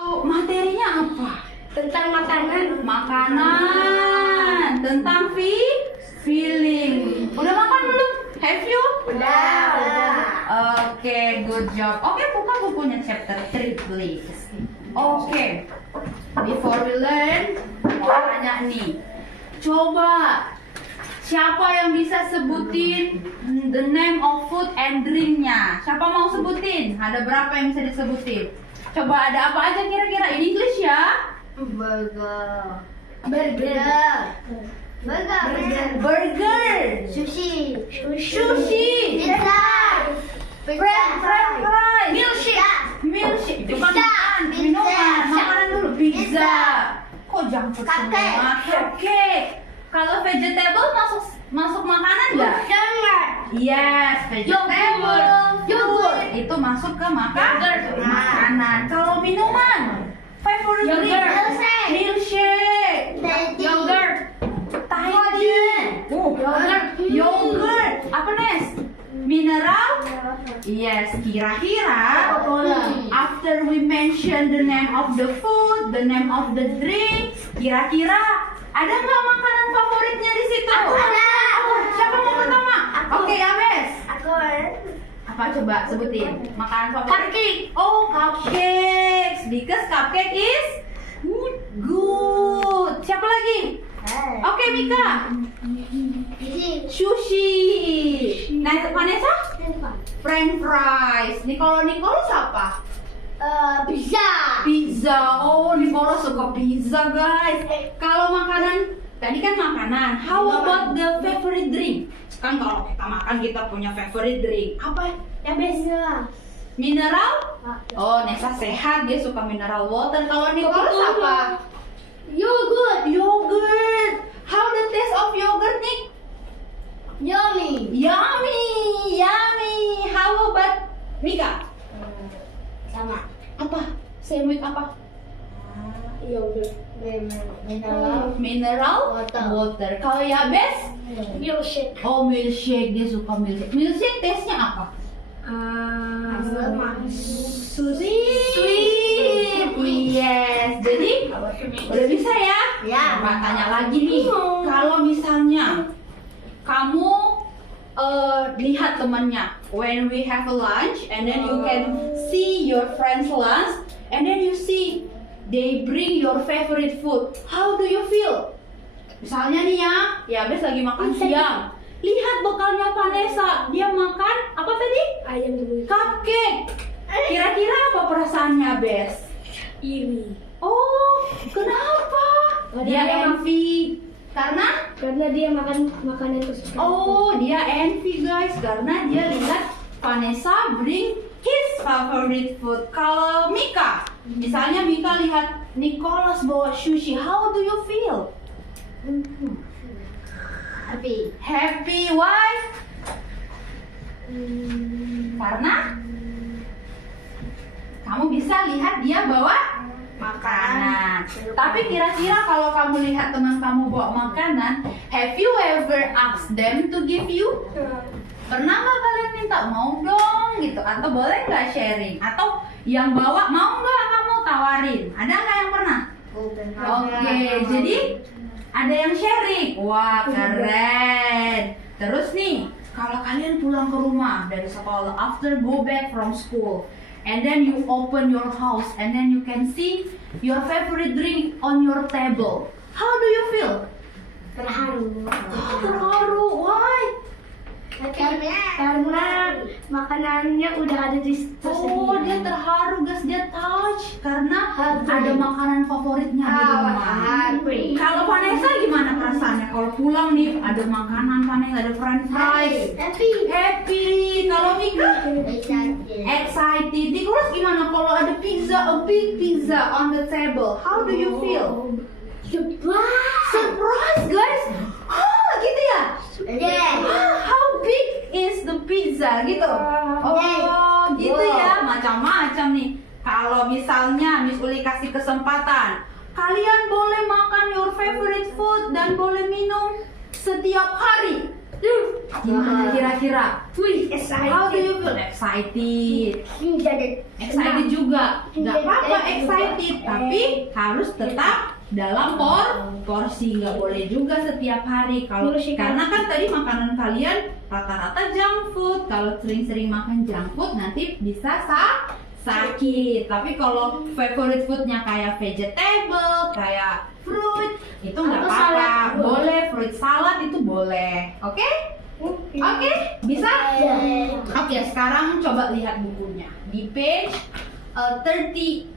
Materinya apa? Tentang makanan. Makanan. Tentang feeling. Udah makan belum? Have you? Udah. Oke, good job. Oke, buka bukunya chapter 3, please. Oke. Before we learn, mau tanya nih. Coba siapa yang bisa sebutin the name of food and drinknya? Siapa mau sebutin? Ada berapa yang bisa disebutin? Coba ada apa aja kira-kira? In English ya? Burger. Burger. Sushi. Pizza. French fries. Milkshake. Itu kan Pizza. makan, minuman. Makanan dulu. Pizza. Kok junk food Cupcake. semua? Cupcake. Kalau vegetable masuk makanan nggak? Yes, vegetable. Yogurt. Itu masuk ke makanan. Kalau minuman, favorite drink? Yogurt. Milkshake. Yogurt. Yogurt. Apa next? Mineral? Yes. Kira-kira after we mention the name of the food, the name of the drink, kira-kira ada nggak makanan favoritnya di situ? Aku ada. Siapa mau pertama? Oke, Abes. Aku. Apa coba sebutin makanan favorit? Cupcake. Oh, cupcakes. Because cupcake is good. Siapa lagi? Oke, Mika. Sushi. Nah, Vanessa? French fries. Nicola siapa? Pizza. Oh, Nicola suka pizza, guys. Kalau makanan, tadi kan makanan. How about the favorite drink? Kan kalau kita makan kita punya favorite drink. Apa yang biasa? Mineral? Oh, Nesa sehat, dia suka mineral water. Kalau Nicola apa? Yogurt. How the taste of yogurt, Nick? Yummy. Yummy. How about Mika? Sama. Apa? Same with apa? Yogurt. Mineral water. Kalau Yabes? Milkshake. Oh, milkshake. Dia suka milkshake. Milkshake taste-nya apa? Sweet. Yes. Jadi udah bisa ya? Ya. Nah, tanya lagi nih. Kalau misalnya kamu lihat temannya, when we have a lunch and then you can see your friend's lunch and then you see they bring your favorite food, how do you feel? Misalnya nih ya Bes lagi makan siang, lihat bekalnya Vanessa, dia makan apa tadi? Ayam dulu. Cupcake. Kira-kira apa perasaannya Bes? Iri. Oh, kenapa? Dia envy. Karena dia makan makanan kesukaan. Oh, dia envy guys karena dia lihat Vanessa bring his favorite food. Kalau Mika, misalnya Mika lihat Nicholas bawa sushi, how do you feel? Happy, why? Karena kamu bisa lihat dia bawa makanan. Tapi kira-kira kalau kamu lihat teman kamu bawa makanan, have you ever asked them to give you? Pernah nggak kalian minta mau dong gitu? Atau boleh nggak sharing? Atau yang bawa mau nggak kamu tawarin? Ada nggak yang pernah? Oke, jadi ada yang sharing. Wah, keren. Terus nih, kalau kalian pulang ke rumah dari sekolah, after go back from school, and then you open your house and then you can see your favorite drink on your table. How do you feel? Terharu. Terharu. Why? Karena makanannya udah ada di Oh, dia terharu guys, dia touch karena ada makanan favoritnya di rumah. Kalau Vanessa gimana perasaannya? Kalau pulang nih ada makanan Vanessa, ada french fries. Happy. Kalau Mika? Excited. Terus gimana kalau ada pizza, a big pizza on the table? How do you feel? Surprise guys. Oh, gitu ya? How big is the pizza gitu? Oh, gitu ya. Macam-macam nih. Kalau misalnya Miss Uli kasih kesempatan, kalian boleh makan your favorite food dan boleh minum setiap hari. Gimana kira-kira? Wih, excited. How do you feel? Excited. Jadi Excited juga. Gak apa-apa excited, tapi harus tetap dalam porsi. Nggak boleh juga setiap hari. Kalau karena kan tadi makanan kalian rata-rata junk food. Kalau sering-sering makan junk food nanti bisa sakit. Tapi kalau favorite foodnya kayak vegetable, kayak fruit, itu nggak Atau apa-apa. salad Boleh, fruit salad itu boleh. Oke? Oke, bisa? Oke, sekarang coba lihat bukunya. Di page 38.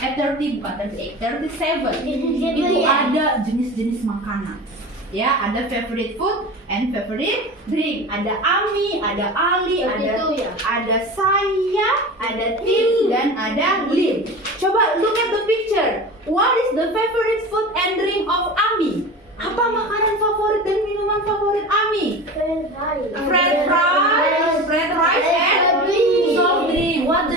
30 bukan 38, 37. Itu ada jenis-jenis makanan. Ya, ada favorite food and favorite drink. Ada Ami, ada Ali, ada saya, ada Tim, dan ada Lim. Coba look at the picture. What is the favorite food and drink of Ami? Apa makanan favorit dan minuman favorit Ami? Fried rice and soft drink. What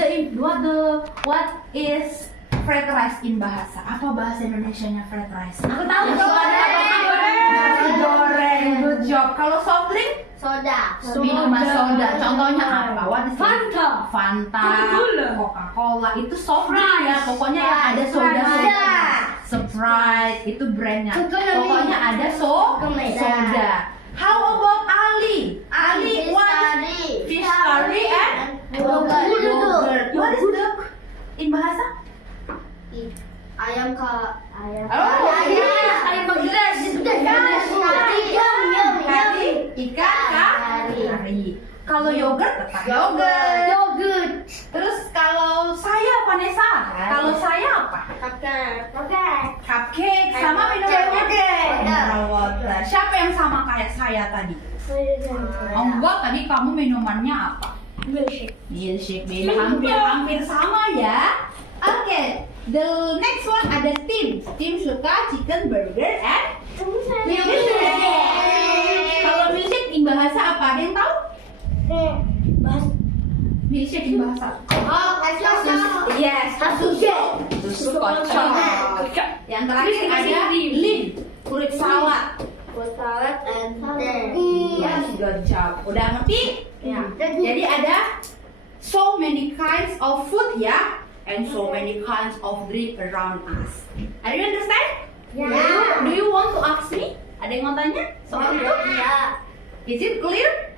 is fried rice in bahasa? Apa bahasa Indonesianya fried rice? Aku tahu. Nasi goreng. Good job. Kalau soft drink? Soda. Minuman soda. Contohnya apa? What is it? Fanta. Coca-Cola. Itu soft drink ya. Pokoknya yang ada soda. Sprite itu brandnya. Pokoknya ada soda. How about Ali? Ali what? Fish curry and yogurt. What is the in bahasa? Ayam Ikan kari. Kalau yogurt tetap yogurt. Terus kalau saya Vanessa, kalau saya apa? Cupcake sama minumannya mineral water. Siapa yang sama kayak saya tadi? Enggak, tadi kamu minumannya apa? Milkshake. Beda, hampir sama ya. Oke, the next one ada Tim. Tim suka chicken burger and milkshake. Kalau milkshake in bahasa apa? Ada yang tahu? Milkshake in bahasa. Yes, susu kocok. Yang terakhir ada Lin, fruit salad. Yes, good job. Udah ngerti? Jadi ada so many kinds of food ya, and so many kinds of drink around us. Are you understand? Do you want to ask me? Ada yang mau tanya soal itu? Is it clear?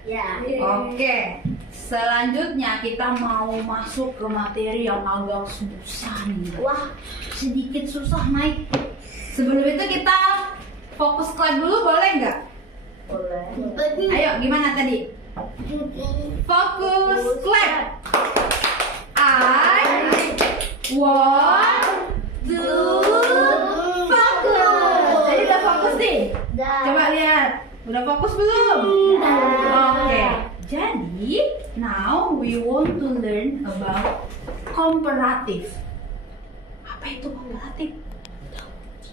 Oke. Selanjutnya kita mau masuk ke materi yang agak susah nih. Wah, Sedikit susah naik. Sebelum itu kita fokus clap dulu, boleh nggak? Ayo, gimana tadi? Fokus clap. I want to focus. Jadi udah fokus nih? Coba lihat. Udah fokus belum? Oke. Jadi, now we want to learn about comparative. Apa itu comparative?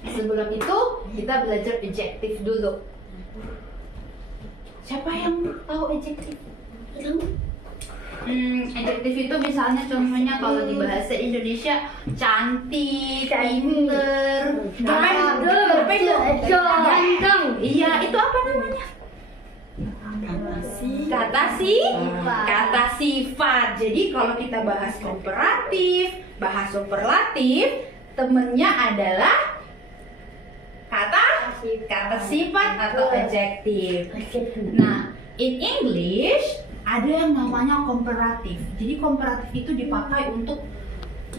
Sebelum itu, kita belajar adjective dulu. Siapa yang tahu adjective? Adjective itu misalnya contohnya kalau di bahasa Indonesia cantik, pinter, ganteng. Iya, itu apa namanya? Kata sifat. Jadi kalau kita bahas komparatif, bahas superlatif, temennya adalah kata sifat atau adjektif. Nah, in English ada yang namanya komparatif. Jadi komparatif itu dipakai untuk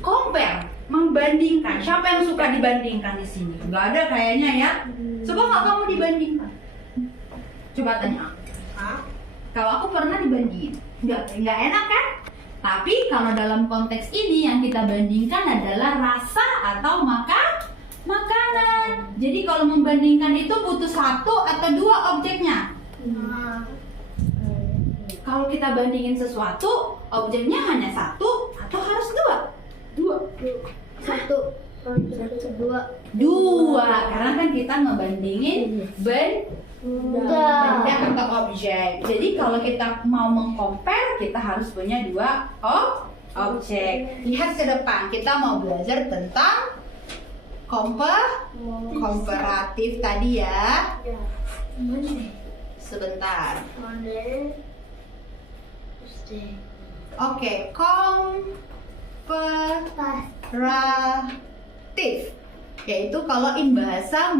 compare, membandingkan. Siapa yang suka dibandingkan di sini? Gak ada kayaknya ya. Coba nggak kamu dibandingkan? Coba tanya. Kalau aku pernah dibandingin, nggak enak kan? Tapi kalau dalam konteks ini yang kita bandingkan adalah rasa atau makanan. Jadi kalau membandingkan itu butuh satu atau dua objeknya. Kalau kita bandingin sesuatu, objeknya hanya satu atau harus dua? Dua, karena kan kita ngebandingin benda atau objek. Jadi kalau kita mau mengcompare, kita harus punya dua objek. Lihat ke depan, kita mau belajar tentang komparatif tadi ya. Sebentar. Model. Oke, komparatif. Yaitu kalau in bahasa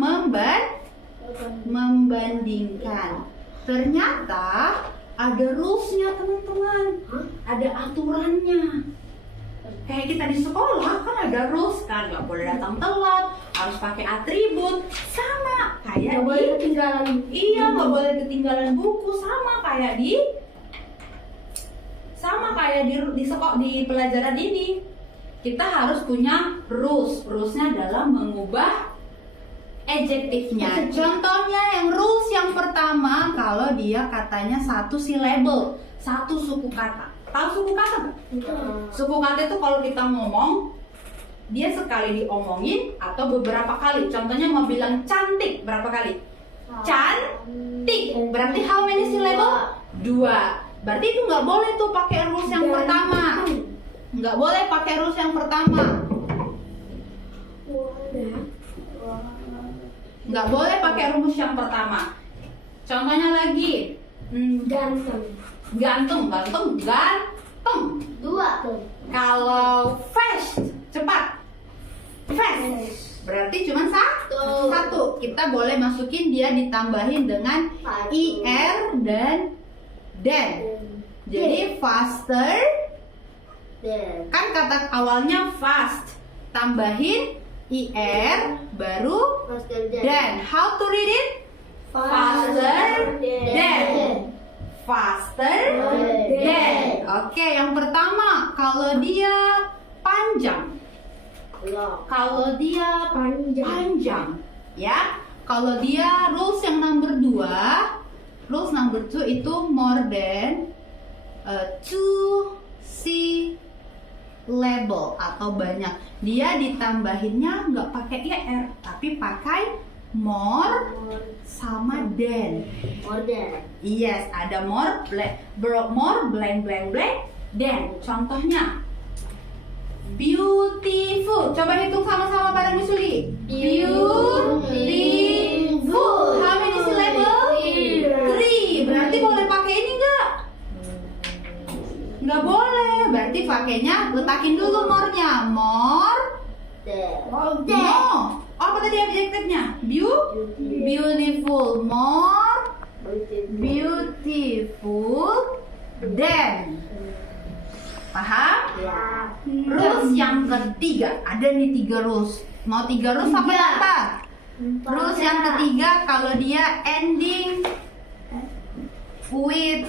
membandingkan. Ternyata ada rules-nya teman-teman. Ada aturannya. Kayak kita di sekolah kan ada rules kan, nggak boleh datang telat, harus pakai atribut, sama kayak Nggak boleh ketinggalan. Iya, nggak boleh ketinggalan buku, sama kayak di di pelajaran ini. Kita harus punya rules-nya dalam mengubah adjektifnya. Contohnya yang rules yang pertama, kalau dia katanya satu syllable, satu suku kata. Tahu suku kata nggak? Suku kata itu kalau kita ngomong, dia sekali diomongin atau beberapa kali. Contohnya mau bilang cantik, berapa kali? Cantik. Berarti how many syllable? 2. Berarti itu nggak boleh tuh pakai rules yang pertama. Nggak boleh pakai rules yang pertama. Nggak boleh pakai rumus yang pertama. Contohnya lagi, Ganteng. ganteng. 2 tuh. Kalau fast, cepat. Fast. Berarti cuma satu. Kita boleh masukin dia ditambahin dengan ir dan then. Jadi faster. Kan kata awalnya fast. Tambahin ir baru then. How to read it? Faster than. Faster than. Oke, yang pertama, kalau dia panjang. Kalau dia panjang, ya. Kalau dia rules yang number 2, rules number 2 itu more than 2 syllable atau banyak. Dia ditambahinnya nggak pakai ir, tapi pakai more sama than. Yes, ada more blank than. Contohnya beautiful. Coba hitung sama-sama bareng Miss Uli. Beautiful. How many syllable? 3. Berarti boleh pakai ini nggak? Nggak boleh. Berarti pakainya letakin dulu more-nya. More. No. Apa tadi adjektifnya? Beautiful. More beautiful than. Paham? Ya. Rules yang ketiga. Ada nih 3 rules. Mau 3 rules apa 4? Rules yang ketiga, kalau dia ending with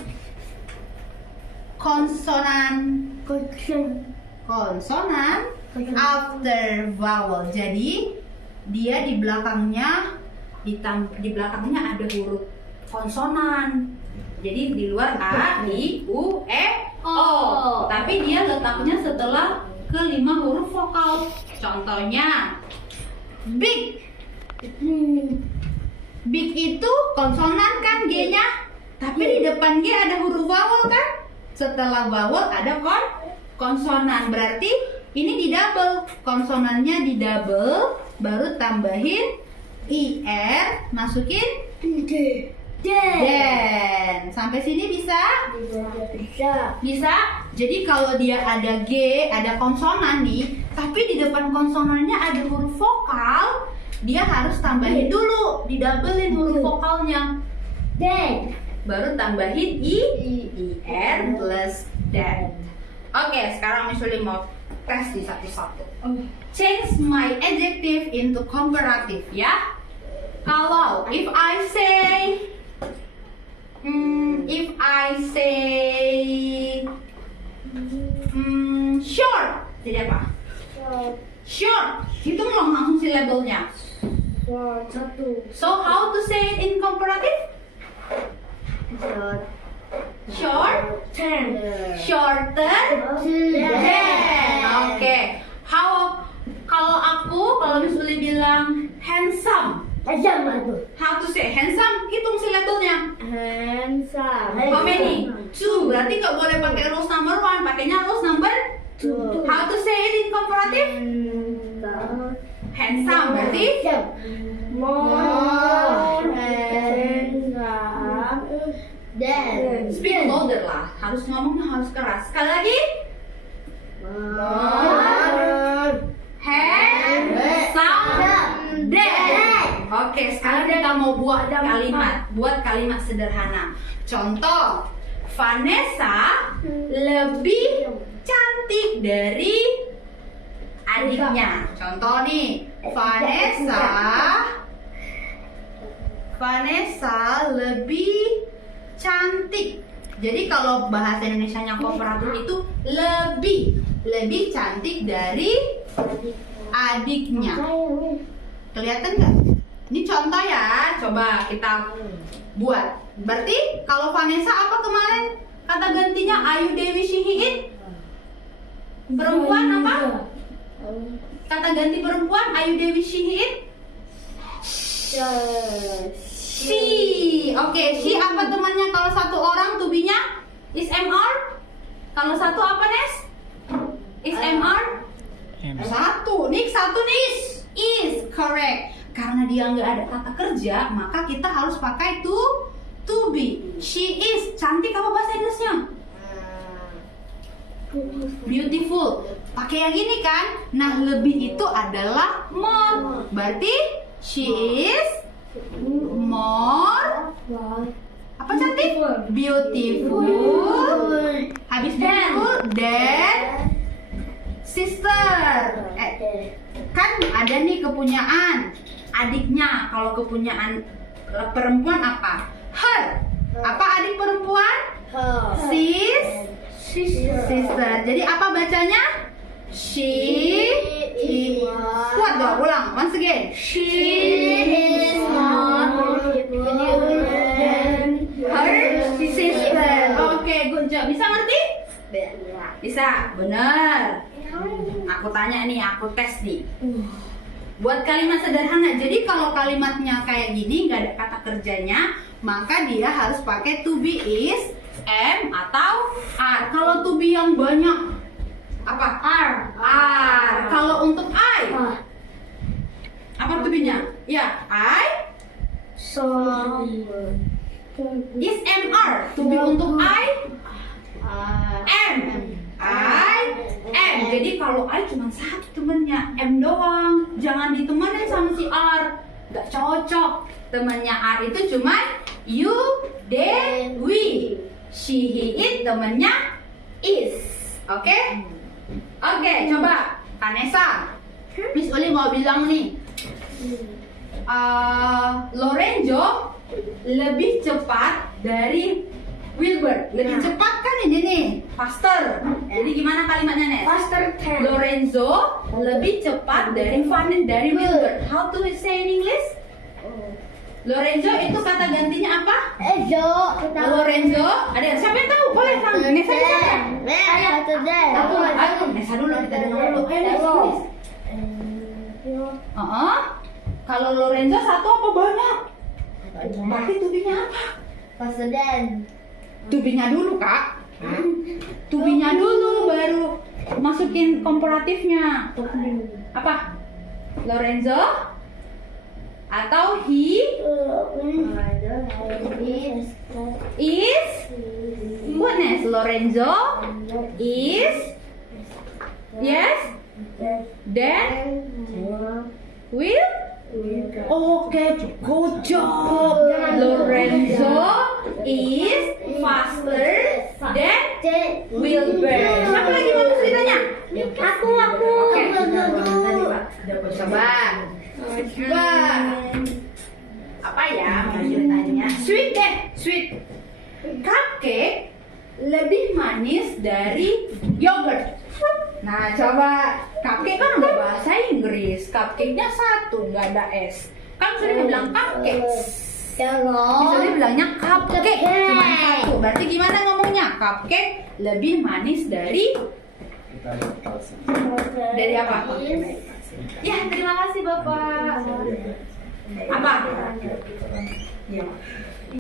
konsonan after vowel. Jadi dia di belakangnya ada huruf konsonan. Jadi di luar a, i, u, e, o. Tapi dia letaknya setelah ke-5 huruf vokal. Contohnya big. Big itu konsonan kan G-nya. Tapi di depan G ada huruf vowel kan? Setelah vowel ada konsonan. Berarti ini di double. Konsonannya di double, baru tambahin ir, masukin then. Sampai sini bisa? Bisa. Jadi kalau dia ada G, ada konsonan nih, tapi di depan konsonannya ada huruf vokal, dia harus tambahin dulu, didoublein huruf vokalnya. Then. Baru tambahin ir plus then. Oke, sekarang Miss Uli mau tes di satu-satu. Change my adjective into comparative, ya. Kalau if I say short, jadi apa? Short. Hitung dong langsung syllable-nya. So how to say it in comparative? Shorter than. Oke. Kalau Miss Uli bilang handsome. How to say handsome? Hitung syllable-nya. How many? 2. Berarti nggak boleh pakai rules number 1, pakainya rules number 2. How to say it in comparative? Handsome berarti More handsome Harus ngomongnya harus keras. Sekali lagi. Oke, sekarang kita mau buat kalimat sederhana. Contoh, Vanessa lebih cantik dari adiknya. Contoh nih, Vanessa lebih cantik. Jadi kalau bahasa Indonesianya komparatif itu lebih cantik dari adiknya. Kelihatan nggak? Ini contoh ya, coba kita buat. Berarti kalau Vanessa apa kemarin kata gantinya Ayu Dewi Shihiin? Perempuan apa? Kata ganti perempuan Ayu Dewi Shihiin? She. Oke, she apa temannya kalau satu orang tubinya? Is MR? Kalau satu apa, Nes? Is MR? Satu. Nik, satu nih. Is correct. Karena dia nggak ada kata kerja, maka kita harus pakai to be. She is. Cantik apa bahasa Inggrisnya? Beautiful. Pakai yang ini kan? Nah, lebih itu adalah more. Berarti she is more apa cantik? Beautiful. Habis beautiful then sister. Kan ada nih kepunyaan adiknya. Kalau kepunyaan perempuan apa? Her. Apa adik perempuan? Sister. Jadi apa bacanya? She is. Kuat dong, ulang. Once again. She is more beautiful than her sister. Oke, good job. Bisa ngerti? Bisa, benar. Aku tanya nih, aku tes nih. Buat kalimat sederhana. Jadi kalau kalimatnya kayak gini, nggak ada kata kerjanya, maka dia harus pakai to be, is, am, atau are. Kalau to be yang banyak apa? Are. Kalau untuk I, apa to be-nya? Ya, I. Is am are. To be untuk I, am. I am. Jadi kalau I cuma satu temennya, M doang. Jangan ditemenin sama si R. Gak cocok. Temennya R itu cuma you, they, we. She, he, it. Temennya is. Oke? Oke, coba Vanessa. Miss Uli mau bilang nih, Lorenzo lebih cepat dari Wilbur. Lebih cepat kan ini nih, faster. Jadi gimana kalimatnya, Nes? Faster can. Lorenzo lebih cepat dari Wilbur. How to say in English? Lorenzo itu kata gantinya apa? Lorenzo. Ada siapa yang tahu? Boleh tahu. Nesa siapa? Ayo, Nesa dulu, kita dengar dulu. Ayo, Nesa. Kalau Lorenzo satu apa banyak? Berarti tubinya apa? Faster than. Tubinya dulu, Kak. Tubinya dulu baru masukin komparatifnya. Apa? Lorenzo atau he is goodness. Lorenzo is yes then will. Oke, good job. Lorenzo is faster than Wilbur. Siapa lagi mau ceritanya? Aku. Oke. Coba. Apa ya ceritanya? Sweet deh, sweet. Cupcake lebih manis dari yogurt. Nah, coba cupcake kan udah bahasa Inggris. Cupcake-nya satu, nggak ada S. Kan sudah bilang cupcake. Misalnya bilangnya cupcake cuma satu. Berarti gimana ngomongnya? Cupcake lebih manis dari apa? Ya, terima kasih Bapak. Apa? Ya.